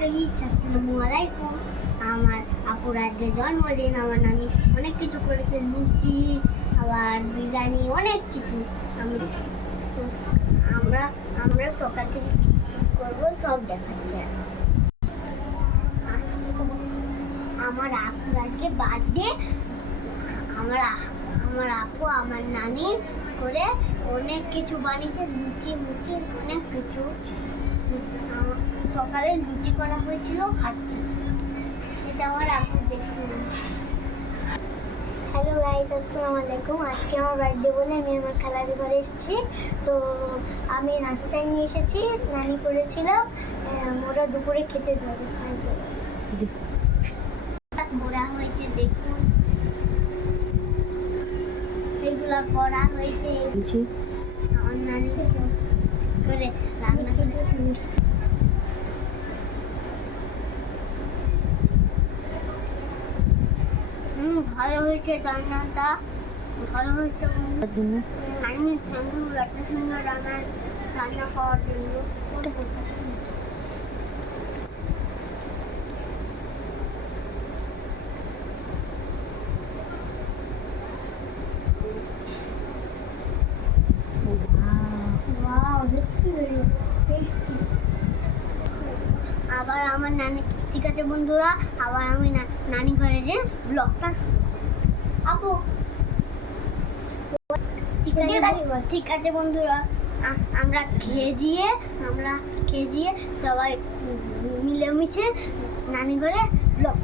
Guys, আসসালামু আলাইকুম। আমার আপুর আজকে জন্মদিন। আমার নানি অনেক কিছু করেছে, লুচি, আবার বিরিয়ানি, অনেক কিছু। আমরা আমরা সকাল থেকে কি করবো সব দেখাচ্ছে। আমার আপুর আজকে বার্থডে। আমার আমার আপু আমার নানি করে অনেক কিছু বানিয়েছে, লুচি মুচি অনেক কিছু। সকালে লুচি করা হয়েছিল, খাচ্ছি। এটা আমার আপু দেখুন। হ্যালো গাইস, আসসালামু আলাইকুম। আজকে আমার বার্থডে বলে আমি আমার খালাদের ঘরে এসেছি। তো আমি নাস্তায় নিয়ে এসেছি, নানি করেছিল। ওরা দুপুরে খেতে যাবে। করা হয়েছে দেখুন, এগুলা করা হয়েছে। আমার নানি করে রান্না করে শুনেছি। ভালো হয়েছে রান্নাটা, ভালো হয়েছে। আমি থ্যাংক ইউ এত সুন্দর রান্না করার জন্য। আবার আমার নানি, ঠিক আছে বন্ধুরা, আবার আমি নানি ঘরে যে ব্লগটা আপু, ঠিক আছে বন্ধুরা, আমরা খেয়ে দিয়ে সবাই মিলেমিশে নানি ঘরে ব্লগ